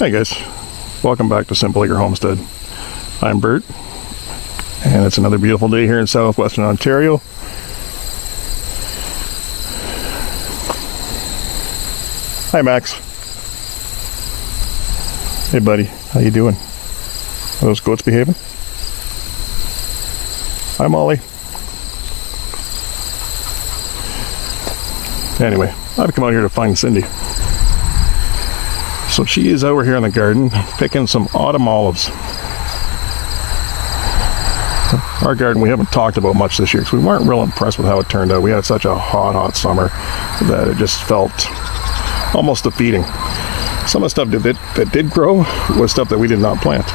Hey guys, welcome back to Simple Acre Homestead. I'm Bert, and it's another beautiful day here in southwestern Ontario. Hi Max. Hey buddy, how you doing? Are those goats behaving? Hi Molly. Anyway, I've come out here to find Cindy. So she is over here in the garden picking some autumn olives. Our garden we haven't talked about much this year because we weren't real impressed with how it turned out. We had such a hot summer that it just felt almost defeating. Some of the stuff that did grow was stuff that we did not plant.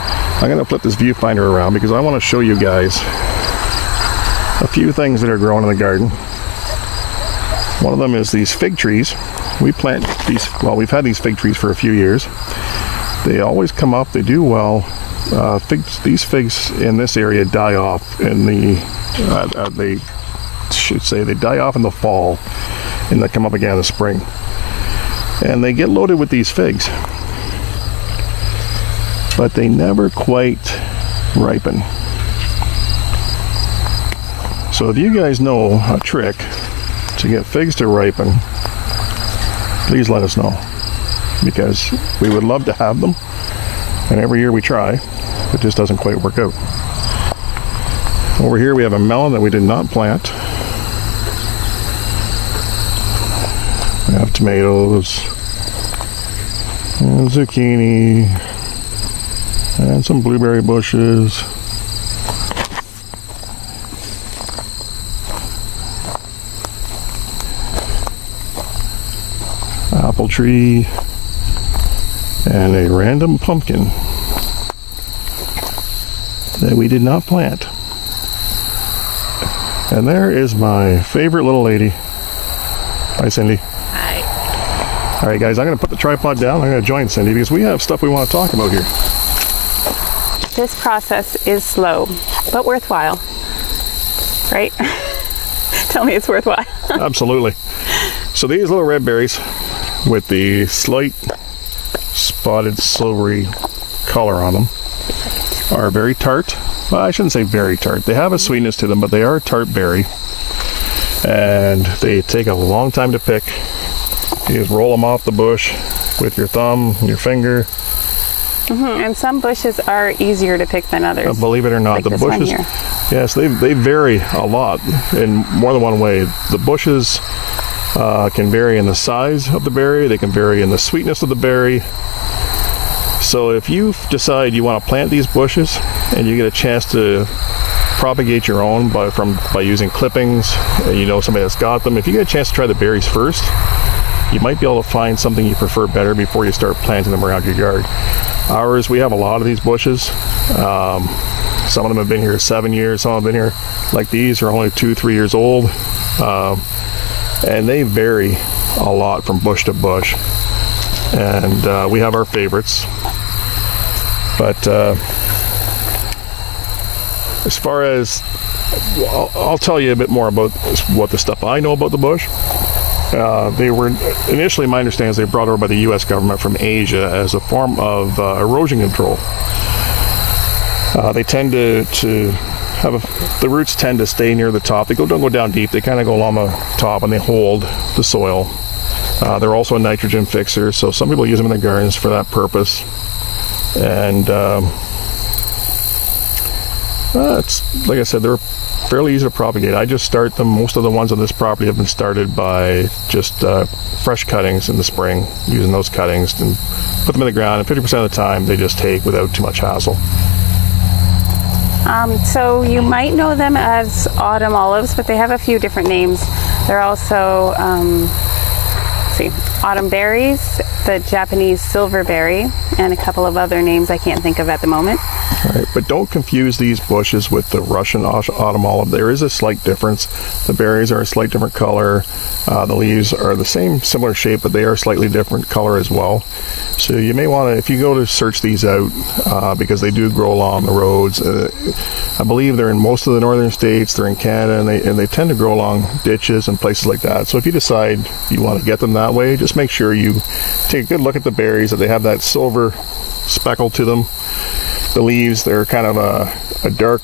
I'm going to flip this viewfinder around because I want to show you guys a few things that are growing in the garden. One of them is these fig trees. We plant these, well, we've had these fig trees for a few years. They always come up, they do well. These figs in this area die off in the, they die off in the fall and they come up again in the spring. And they get loaded with these figs, but they never quite ripen. So if you guys know a trick to get figs to ripen, please let us know, because we would love to have them, and every year we try, it just doesn't quite work out. Over here we have a melon that we did not plant. We have tomatoes and zucchini and some blueberry bushes. Apple tree and a random pumpkin that we did not plant. And there is my favorite little lady. Hi Cindy. Hi. Alright guys, I'm going to put the tripod down. I'm going to join Cindy because we have stuff we want to talk about here. This process is slow, but worthwhile. Right? Tell me it's worthwhile. Absolutely. So these little red berries with the slight spotted silvery color on them are very tart. Well, I shouldn't say very tart. They have a sweetness to them, but they are a tart berry. And they take a long time to pick. You just roll them off the bush with your thumb and your finger. Mm-hmm. And some bushes are easier to pick than others. Believe it or not, like the bushes, yes, they vary a lot in more than one way. The bushes can vary in the size of the berry. They can vary in the sweetness of the berry. So if you decide you want to plant these bushes and you get a chance to propagate your own by using clippings, and you know somebody that's got them, if you get a chance to try the berries first, you might be able to find something you prefer better before you start planting them around your yard. Ours, we have a lot of these bushes. Some of them have been here 7 years. Some have been here, like these, are only 2-3 years old. And they vary a lot from bush to bush. And we have our favorites. But as far as, I'll tell you a bit more about what the stuff I know about the bush. They were initially, my understanding is they were brought over by the U.S. government from Asia as a form of erosion control. They tend to have the roots tend to stay near the top. They don't go down deep. They kind of go along the top and they hold the soil. They're also a nitrogen fixer, so some people use them in their gardens for that purpose. And it's like I said, they're fairly easy to propagate. I just start them. Most of the ones on this property have been started by just fresh cuttings in the spring, using those cuttings and put them in the ground, and 50% of the time they just take without too much hassle. So you might know them as autumn olives, but they have a few different names. They're also, autumn berries, the Japanese silverberry, and a couple of other names I can't think of at the moment. All right, but don't confuse these bushes with the Russian autumn olive. There is a slight difference. The berries are a slight different color. The leaves are the same, similar shape, but they are slightly different color as well. So you may want to, if you go to search these out, because they do grow along the roads. I believe they're in most of the northern states. They're in Canada, and they tend to grow along ditches and places like that. So if you decide you want to get them that way, just make sure you take a good look at the berries, that they have that silver speckle to them. The leaves, they're kind of a dark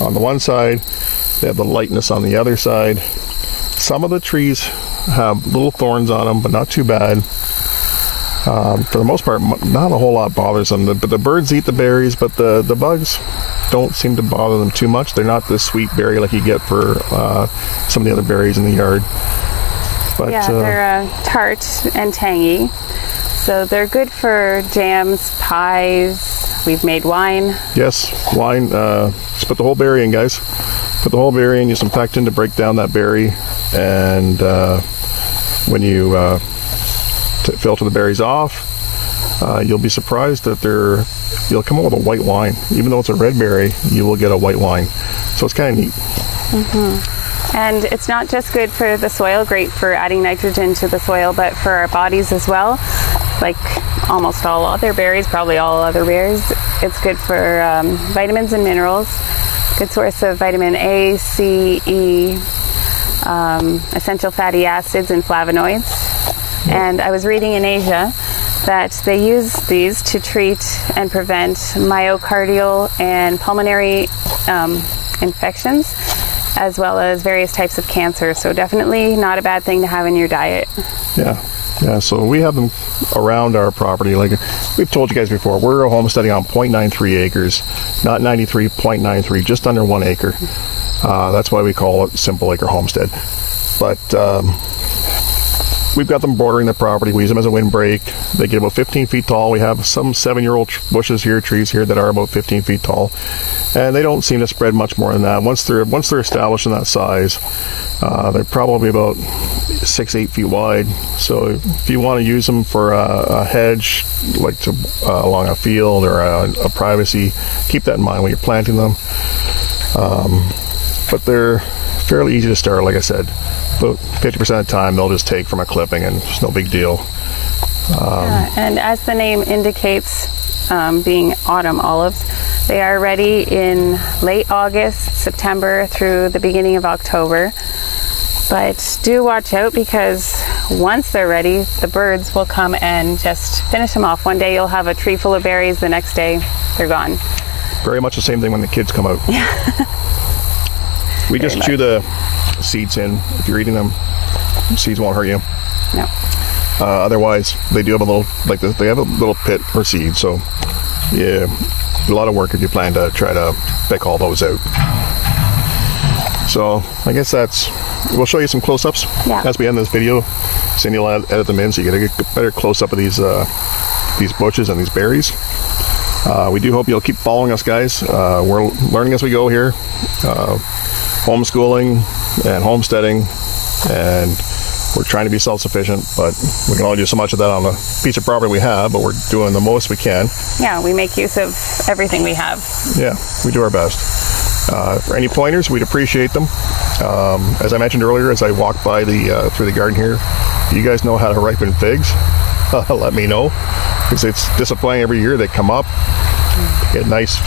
on the one side. They have the lightness on the other side. Some of the trees have little thorns on them, but not too bad. For the most part, not a whole lot bothers them. But the birds eat the berries, but the bugs don't seem to bother them too much. They're not this sweet berry like you get for some of the other berries in the yard. But, yeah, they're tart and tangy. So they're good for jams, pies. We've made wine. Yes, wine. Just put the whole berry in, guys. Put the whole berry in, use some pectin to break down that berry. And when you filter the berries off, you'll be surprised that you'll come up with a white wine. Even though it's a red berry, you will get a white wine. So it's kind of neat. Mm-hmm. And it's not just good for the soil, great for adding nitrogen to the soil, but for our bodies as well. Like almost all other berries, probably all other berries, it's good for vitamins and minerals. Good source of vitamin A, C, E, essential fatty acids and flavonoids. And I was reading in Asia that they use these to treat and prevent myocardial and pulmonary infections, as well as various types of cancer. So definitely not a bad thing to have in your diet. Yeah, so we have them around our property. Like we've told you guys before, we're homesteading on 0.93 acres, not 93.93, just under 1 acre. That's why we call it Simple Acre Homestead. But we've got them bordering the property. We use them as a windbreak. They get about 15 feet tall. We have some 7-year-old bushes here, trees here that are about 15 feet tall. And they don't seem to spread much more than that. Once they're established in that size, they're probably about 6-8 feet wide. So if you want to use them for a hedge, like along a field or a privacy, keep that in mind when you're planting them. But they're fairly easy to start, like I said. About 50% of the time they'll just take from a clipping and it's no big deal. And as the name indicates, being autumn olives, they are ready in late August, September through the beginning of October. But do watch out, because once they're ready, the birds will come and just finish them off. One day you'll have a tree full of berries, the next day they're gone. Very much the same thing when the kids come out. We just chew the seeds in. If you're eating them, seeds won't hurt you. No. Otherwise, they do have a little, they have a little pit or seed. So, yeah, a lot of work if you plan to try to pick all those out. So, I guess we'll show you some close-ups as we end this video. Cindy will edit them in so you get a better close-up of these bushes and these berries. We do hope you'll keep following us, guys. We're learning as we go here. Homeschooling and homesteading, and we're trying to be self-sufficient, but we can only do so much of that on a piece of property we have, but we're doing the most we can. Yeah, we make use of everything we have. Yeah, we do our best. For any pointers, we'd appreciate them. As I mentioned earlier, as I walked by through the garden here, you guys know how to ripen figs. Let me know, because it's disappointing every year. They come up, get a nice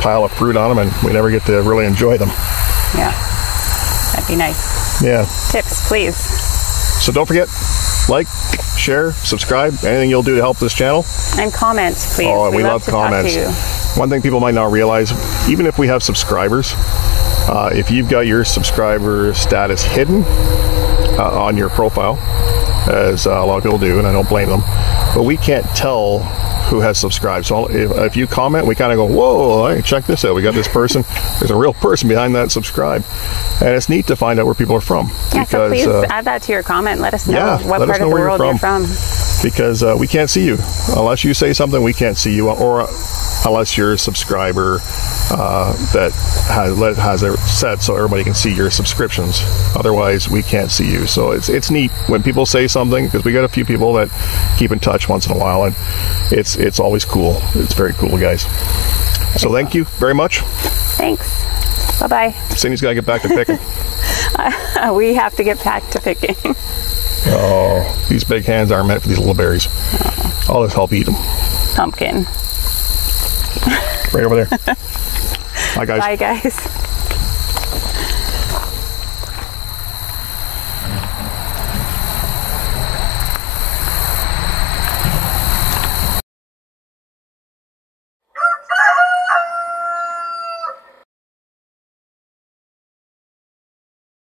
pile of fruit on them, and we never get to really enjoy them. Yeah, that'd be nice. Yeah. Tips, please. So don't forget, like, share, subscribe, anything you'll do to help this channel. And comment, please. Oh, we love comments. One thing people might not realize, even if we have subscribers, if you've got your subscriber status hidden on your profile, as a lot of people do, and I don't blame them, but we can't tell who has subscribed. So if you comment, we kind of go, whoa, hey, check this out. We got this person. There's a real person behind that subscribe. And it's neat to find out where people are from. Yeah, so please add that to your comment. Let us know what part of the world you're from. Because we can't see you. Unless you say something, we can't see you. Or unless you're a subscriber that has it set so everybody can see your subscriptions. Otherwise, we can't see you. So it's neat when people say something, because we got a few people that keep in touch once in a while, and it's always cool. It's very cool, guys. So thank you very much. Thanks. Bye-bye. Cindy's got to get back to picking. We have to get back to picking. Oh, these big hands aren't meant for these little berries. I'll just help eat them. Pumpkin. Right over there. Bye, guys. Bye, guys.